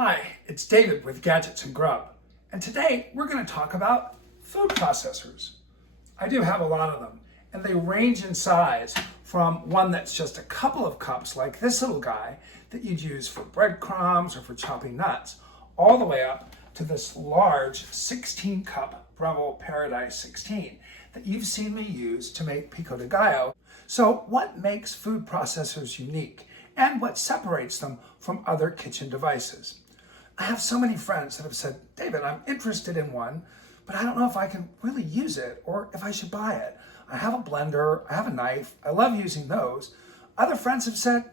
Hi, it's David with Gadgets Grub, and today we're going to talk about food processors. I do have a lot of them, and they range in size from one that's just a couple of cups, like this little guy that you'd use for breadcrumbs or for chopping nuts, all the way up to this large 16-cup Breville Paradise 16 that you've seen me use to make pico de gallo. So what makes food processors unique, and what separates them from other kitchen devices? I have so many friends that have said, David, I'm interested in one, but I don't know if I can really use it or if I should buy it. I have a blender, I have a knife, I love using those. Other friends have said,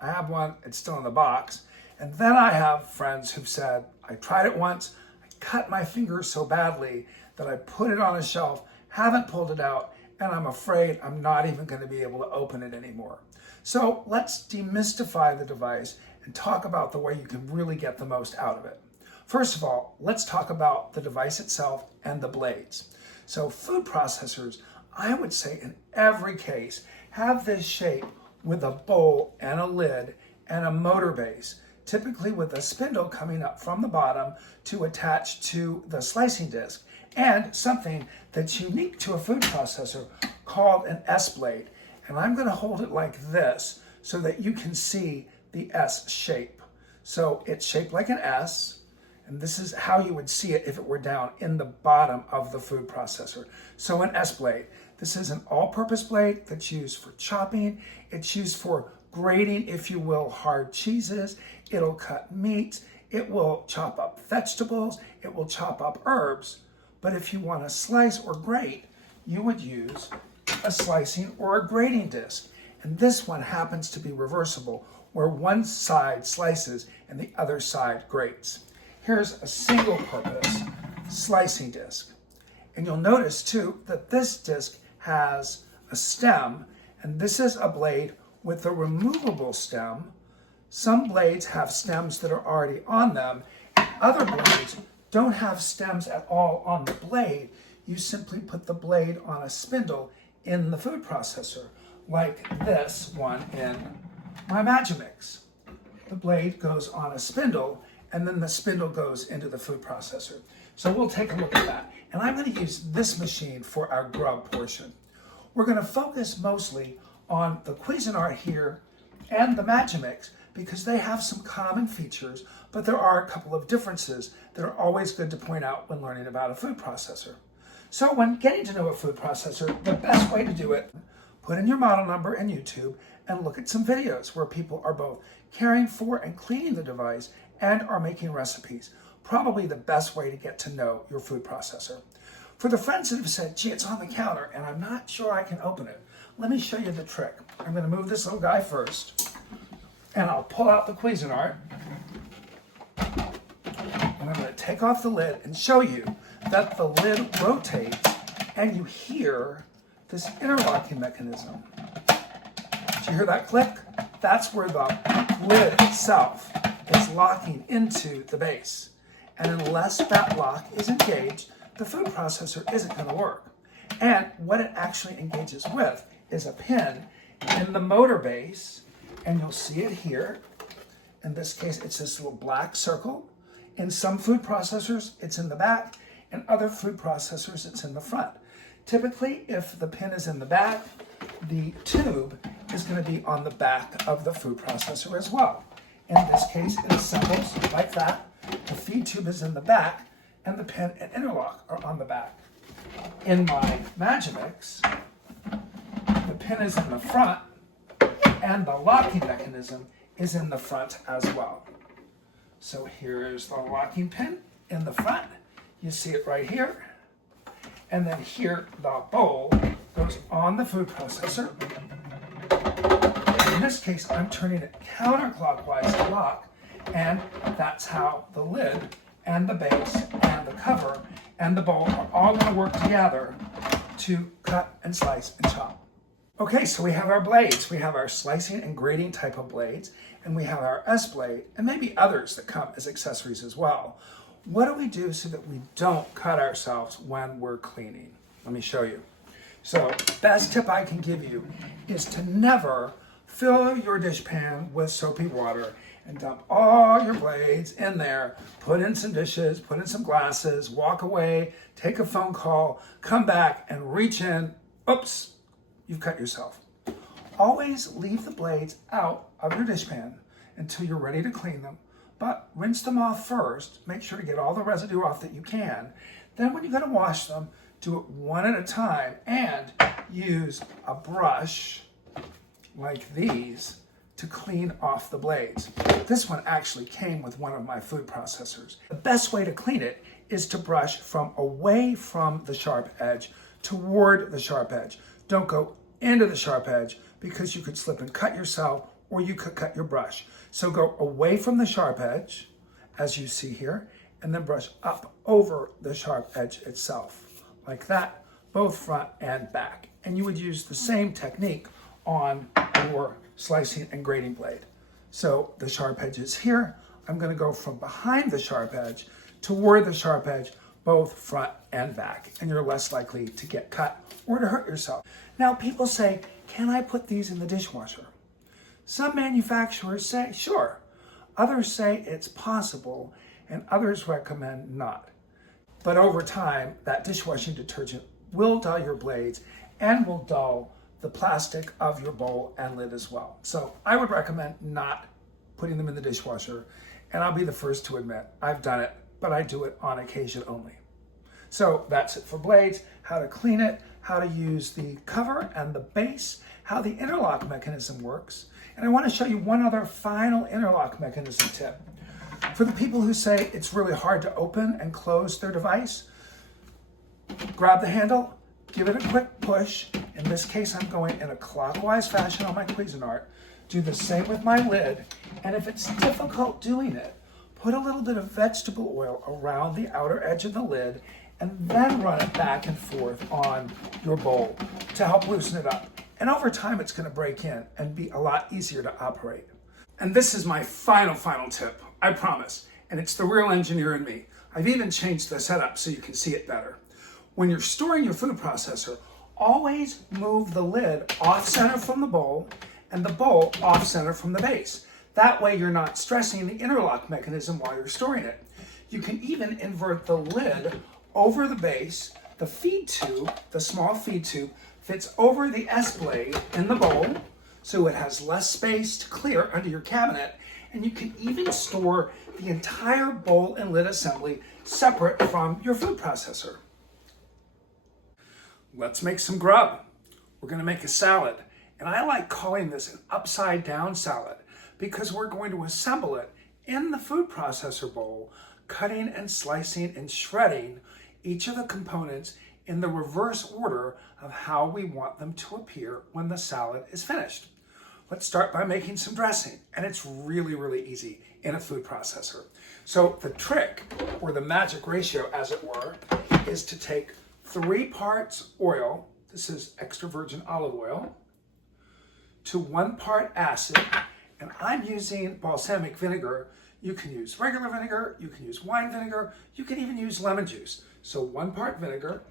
I have one, it's still in the box. And then I have friends who've said, I tried it once, I cut my fingers so badly that I put it on a shelf, haven't pulled it out, and I'm afraid I'm not even going to be able to open it anymore. So let's demystify the device and talk about the way you can really get the most out of it. First of all, let's talk about the device itself and the blades. So food processors, I would say in every case, have this shape with a bowl and a lid and a motor base, typically with a spindle coming up from the bottom to attach to the slicing disc, and something that's unique to a food processor called an S-blade. And I'm going to hold it like this so that you can see the S shape. So it's shaped like an S, and this is how you would see it if it were down in the bottom of the food processor. So an S-blade. This is an all-purpose blade that's used for chopping. It's used for grating, if you will, hard cheeses. It'll cut meat. It will chop up vegetables. It will chop up herbs. But if you want to slice or grate, you would use a slicing or a grating disc. And this one happens to be reversible, where one side slices and the other side grates. Here's a single purpose slicing disc. And you'll notice too that this disc has a stem, and this is a blade with a removable stem. Some blades have stems that are already on them. Other blades don't have stems at all on the blade. You simply put the blade on a spindle in the food processor, like this one in my Magimix. The blade goes on a spindle, and then the spindle goes into the food processor. So we'll take a look at that. And I'm going to use this machine for our grub portion. We're going to focus mostly on the Cuisinart here and the Magimix because they have some common features, but there are a couple of differences that are always good to point out when learning about a food processor. So when getting to know a food processor, the best way to do it, put in your model number in YouTube and look at some videos where people are both caring for and cleaning the device and are making recipes. Probably the best way to get to know your food processor. For the friends that have said, gee, it's on the counter and I'm not sure I can open it, let me show you the trick. I'm going to move this little guy first, and I'll pull out the Cuisinart, and I'm going to take off the lid and show you that the lid rotates and you hear this interlocking mechanism. Did you hear that click? That's where the lid itself is locking into the base. And unless that lock is engaged, the food processor isn't going to work. And what it actually engages with is a pin in the motor base, and you'll see it here. In this case, it's this little black circle. In some food processors, it's in the back. In other food processors, it's in the front. Typically, if the pin is in the back, the tube is going to be on the back of the food processor as well. In this case, it assembles like that. The feed tube is in the back, and the pin and interlock are on the back. In my Magimix, the pin is in the front, and the locking mechanism is in the front as well. So here's the locking pin in the front. You see it right here. And then here, the bowl goes on the food processor. In this case, I'm turning it counterclockwise to lock, and that's how the lid and the base and the cover and the bowl are all going to work together to cut and slice and chop. Okay, so we have our blades. We have our slicing and grating type of blades, and we have our S-blade, and maybe others that come as accessories as well. What do we do so that we don't cut ourselves when we're cleaning? Let me show you. So, best tip I can give you is to never fill your dishpan with soapy water and dump all your blades in there. Put in some dishes, put in some glasses, walk away, take a phone call, come back and reach in. Oops, you've cut yourself. Always leave the blades out of your dishpan until you're ready to clean them, but rinse them off first. Make sure to get all the residue off that you can. Then when you're going to wash them, do it one at a time and use a brush like these to clean off the blades. This one actually came with one of my food processors. The best way to clean it is to brush from away from the sharp edge toward the sharp edge. Don't go into the sharp edge because you could slip and cut yourself or you could cut your brush. So go away from the sharp edge, as you see here, and then brush up over the sharp edge itself, like that, both front and back. And you would use the same technique on your slicing and grating blade. So the sharp edge is here. I'm going to go from behind the sharp edge toward the sharp edge, both front and back, and you're less likely to get cut or to hurt yourself. Now people say, can I put these in the dishwasher? Some manufacturers say, sure. Others say it's possible, and others recommend not. But over time, that dishwashing detergent will dull your blades and will dull the plastic of your bowl and lid as well. So I would recommend not putting them in the dishwasher, and I'll be the first to admit I've done it, but I do it on occasion only. So that's it for blades, how to clean it, how to use the cover and the base, how the interlock mechanism works. And I want to show you one other final interlock mechanism tip. For the people who say it's really hard to open and close their device, grab the handle, give it a quick push. In this case, I'm going in a clockwise fashion on my Cuisinart. Do the same with my lid. And if it's difficult doing it, put a little bit of vegetable oil around the outer edge of the lid and then run it back and forth on your bowl to help loosen it up. And over time, it's going to break in and be a lot easier to operate. And this is my final tip, I promise. And it's the real engineer in me. I've even changed the setup so you can see it better. When you're storing your food processor, always move the lid off center from the bowl and the bowl off center from the base. That way you're not stressing the interlock mechanism while you're storing it. You can even invert the lid over the base. The feed tube, the small feed tube, fits over the S-blade in the bowl, so it has less space to clear under your cabinet, and you can even store the entire bowl and lid assembly separate from your food processor. Let's make some grub. We're going to make a salad, and I like calling this an upside down salad because we're going to assemble it in the food processor bowl, cutting and slicing and shredding each of the components in the reverse order of how we want them to appear when the salad is finished. Let's start by making some dressing, and it's really easy in a food processor. So the trick, or the magic ratio as it were, is to take 3 parts oil, this is extra virgin olive oil, to 1 part acid, and I'm using balsamic vinegar. You can use regular vinegar, you can use wine vinegar, you can even use lemon juice. So 1 part vinegar,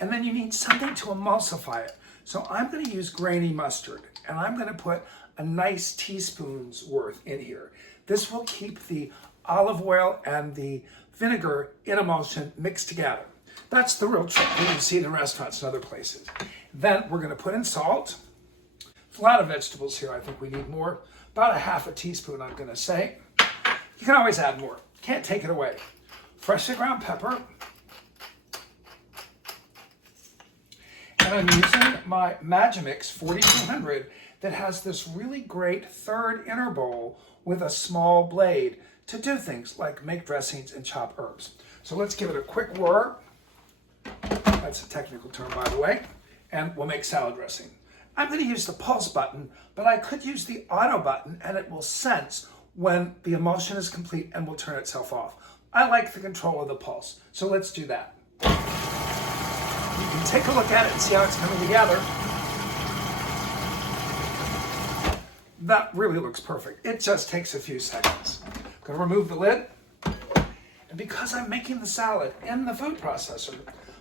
and then you need something to emulsify it. So I'm going to use grainy mustard, and I'm going to put a nice teaspoon's worth in here. This will keep the olive oil and the vinegar in emulsion mixed together. That's the real trick that you see in restaurants and other places. Then we're going to put in salt. There's a lot of vegetables here. I think we need more. About a half a teaspoon, I'm going to say. You can always add more. Can't take it away. Freshly ground pepper. And I'm using my Magimix 4200 that has this really great third inner bowl with a small blade to do things like make dressings and chop herbs. So let's give it a quick whir. That's a technical term, by the way. And we'll make salad dressing. I'm going to use the pulse button, but I could use the auto button and it will sense when the emulsion is complete and will turn itself off. I like the control of the pulse, so let's do that. You can take a look at it and see how it's coming together. That really looks perfect. It just takes a few seconds. I'm going to remove the lid. And because I'm making the salad in the food processor,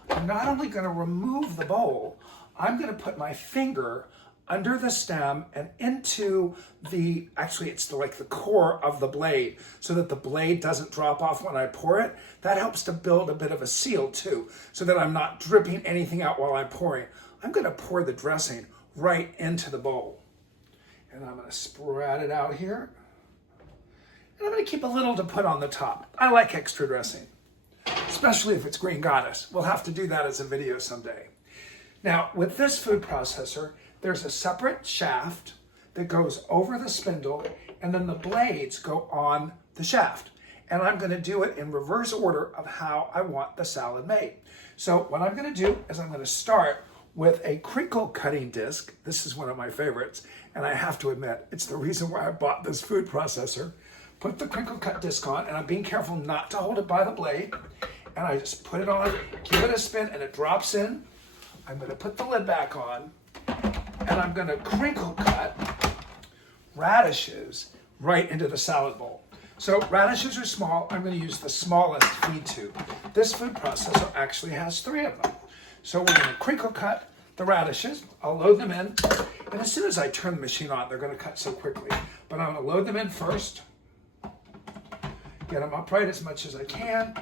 I'm not only going to remove the bowl, I'm going to put my finger under the stem and into like the core of the blade so that the blade doesn't drop off when I pour it. That helps to build a bit of a seal too, so that I'm not dripping anything out while I'm pouring. I'm gonna pour the dressing right into the bowl. And I'm gonna spread it out here. And I'm gonna keep a little to put on the top. I like extra dressing, especially if it's green goddess. We'll have to do that as a video someday. Now, with this food processor, there's a separate shaft that goes over the spindle, and then the blades go on the shaft. And I'm gonna do it in reverse order of how I want the salad made. So what I'm gonna do is I'm gonna start with a crinkle cutting disc. This is one of my favorites, and I have to admit, it's the reason why I bought this food processor. Put the crinkle cut disc on, and I'm being careful not to hold it by the blade. And I just put it on, give it a spin, and it drops in. I'm gonna put the lid back on, and I'm gonna crinkle cut radishes right into the salad bowl. So radishes are small. I'm gonna use the smallest feed tube. This food processor actually has 3 of them. So we're gonna crinkle cut the radishes. I'll load them in. And as soon as I turn the machine on, they're gonna cut so quickly. But I'm gonna load them in first. Get them upright as much as I can.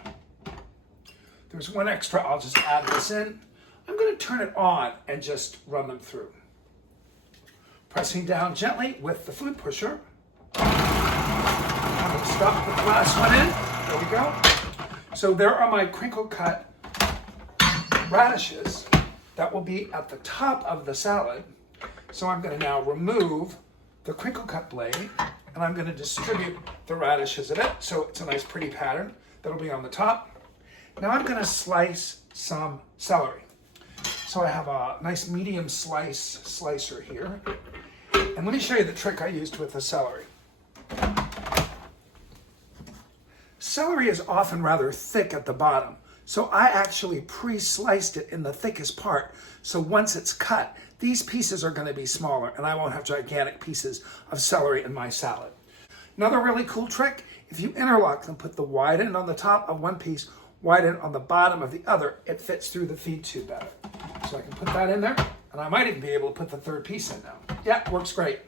There's one extra, I'll just add this in. I'm gonna turn it on and just run them through. Pressing down gently with the food pusher. I'm gonna stop the last one in. There we go. So there are my crinkle cut radishes that will be at the top of the salad. So I'm gonna now remove the crinkle cut blade, and I'm gonna distribute the radishes a bit so it's a nice pretty pattern that'll be on the top. Now I'm gonna slice some celery. So I have a nice medium slicer here. And let me show you the trick I used with the celery. Celery is often rather thick at the bottom, so I actually pre-sliced it in the thickest part. So once it's cut, these pieces are gonna be smaller and I won't have gigantic pieces of celery in my salad. Another really cool trick, if you interlock them, put the wide end on the top of one piece, wide end on the bottom of the other, it fits through the feed tube better. So I can put that in there, and I might even be able to put the third piece in now. Yeah, works great.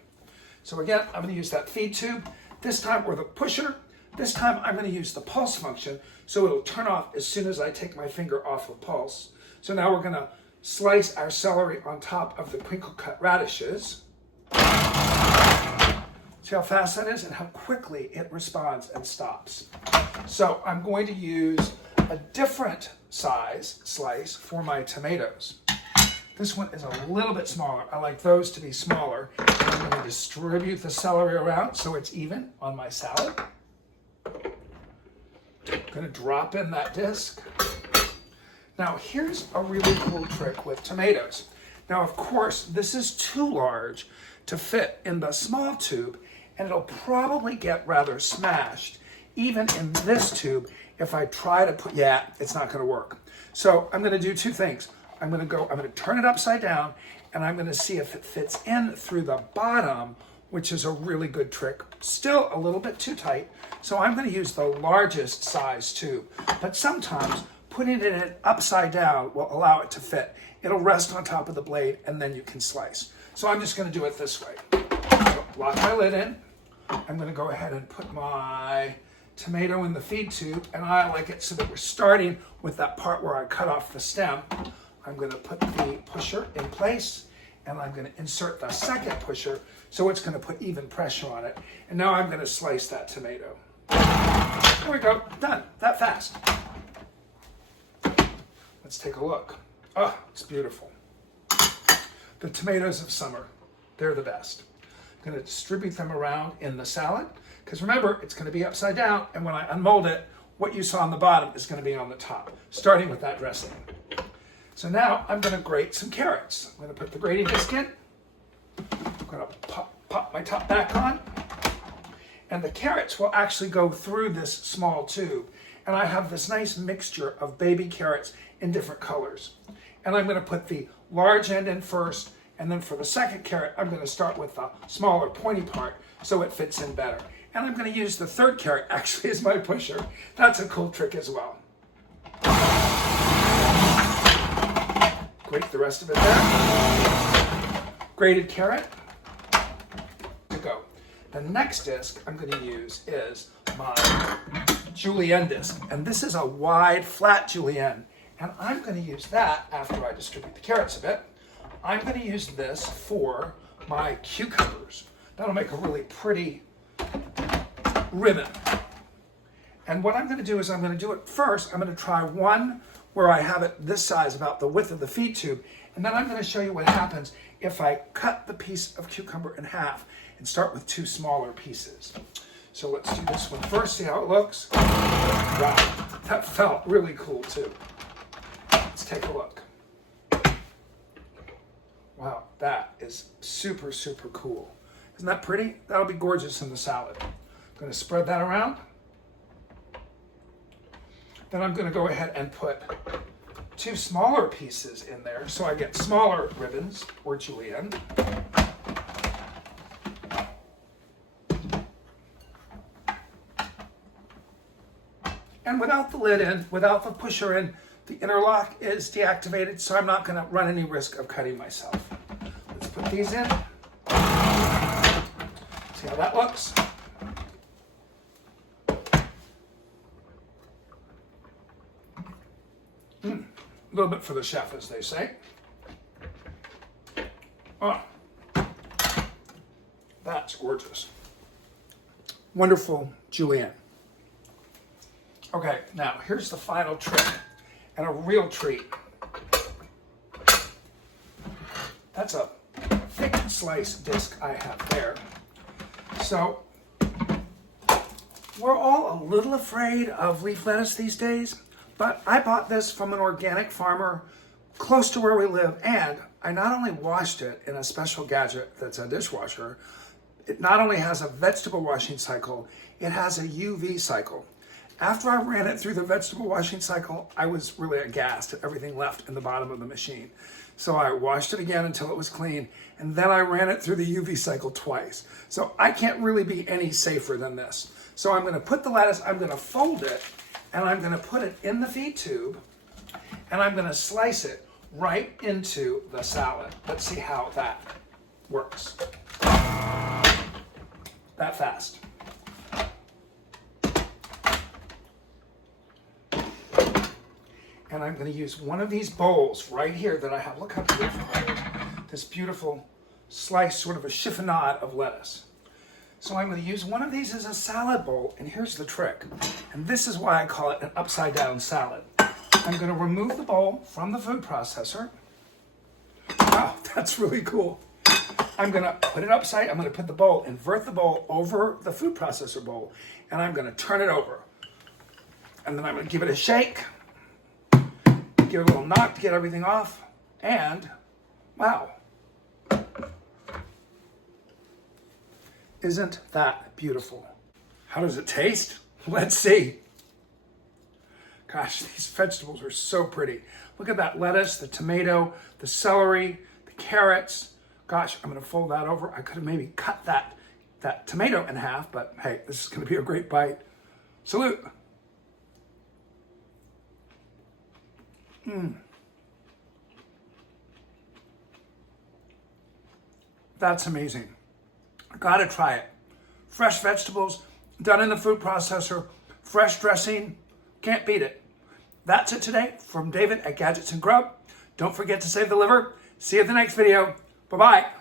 So again, I'm gonna use that feed tube, this time, or the pusher. This time I'm gonna use the pulse function, so it'll turn off as soon as I take my finger off of pulse. So now we're gonna slice our celery on top of the crinkle cut radishes. See how fast that is and how quickly it responds and stops. So I'm going to use a different size slice for my tomatoes. This one is a little bit smaller. I like those to be smaller. I'm going to distribute the celery around so it's even on my salad. I'm going to drop in that disc. Now here's a really cool trick with tomatoes. Now of course this is too large to fit in the small tube, and it'll probably get rather smashed even in this tube if I try to put, yeah, it's not gonna work. So I'm gonna do 2 things. I'm gonna turn it upside down, and I'm gonna see if it fits in through the bottom, which is a really good trick. Still a little bit too tight, so I'm gonna use the largest size tube. But sometimes putting it in upside down will allow it to fit. It'll rest on top of the blade, and then you can slice. So I'm just gonna do it this way. So lock my lid in. I'm gonna go ahead and put my tomato in the feed tube, and I like it so that we're starting with that part where I cut off the stem. I'm gonna put the pusher in place, and I'm gonna insert the second pusher so it's gonna put even pressure on it. And now I'm gonna slice that tomato. There we go, done, that fast. Let's take a look. Oh, it's beautiful. The tomatoes of summer, they're the best. I'm gonna distribute them around in the salad, because remember, it's gonna be upside down, and when I unmold it, what you saw on the bottom is gonna be on the top, starting with that dressing. So now I'm gonna grate some carrots. I'm gonna put the grating disc in. I'm gonna pop my top back on, and the carrots will actually go through this small tube. And I have this nice mixture of baby carrots in different colors. And I'm gonna put the large end in first, and then for the second carrot, I'm gonna start with the smaller pointy part so it fits in better. And I'm gonna use the third carrot actually as my pusher. That's a cool trick as well. Grate the rest of it there. grated carrot to go. The next disc I'm going to use is my julienne disc. And this is a wide, flat julienne. And I'm going to use that after I distribute the carrots a bit. I'm going to use this for my cucumbers. That'll make a really pretty ribbon. And what I'm going to do is I'm going to do it first. I'm going to try one where I have it this size, about the width of the feed tube. And then I'm going to show you what happens if I cut the piece of cucumber in half and start with two smaller pieces. So let's do this one first, see how it looks. Wow, that felt really cool too. Let's take a look. Wow, that is super, super cool. Isn't that pretty? That'll be gorgeous in the salad. I'm going to spread that around. Then I'm going to go ahead and put two smaller pieces in there so I get smaller ribbons or julienne. And without the lid in, without the pusher in, the interlock is deactivated, so I'm not going to run any risk of cutting myself. Let's put these in. See how that looks? A little bit for the chef, as they say. Oh, that's gorgeous. Wonderful julienne. Okay, now here's the final trick, and a real treat. That's a thick slice disc I have there. So, we're all a little afraid of leaf lettuce these days, but I bought this from an organic farmer close to where we live, and I not only washed it in a special gadget that's a dishwasher, it not only has a vegetable washing cycle, it has a UV cycle. After I ran it through the vegetable washing cycle, I was really aghast at everything left in the bottom of the machine. So I washed it again until it was clean, and then I ran it through the UV cycle twice. So I can't really be any safer than this. So I'm going to put the lettuce, I'm going to fold it, and I'm going to put it in the feed tube, and I'm going to slice it right into the salad. Let's see how that works. That fast. And I'm going to use one of these bowls right here that I have. Look how beautiful that is. This beautiful slice, sort of a chiffonade of lettuce. So I'm going to use one of these as a salad bowl, and here's the trick. And this is why I call it an upside down salad. I'm going to remove the bowl from the food processor. Wow, that's really cool. I'm going to put it upside, I'm going to put the bowl, invert the bowl over the food processor bowl, and I'm going to turn it over. And then I'm going to give it a shake. Give it a little knock to get everything off, and wow. Isn't that beautiful? How does it taste? Let's see. Gosh, these vegetables are so pretty. Look at that lettuce, the tomato, the celery, the carrots. Gosh, I'm gonna fold that over. I could have maybe cut that tomato in half, but hey, this is gonna be a great bite. Salute. That's amazing. Gotta try it. Fresh vegetables, done in the food processor, fresh dressing, can't beat it. That's it today from David at Gadgets Grub. Don't forget to save the liver. See you at the next video. Bye-bye.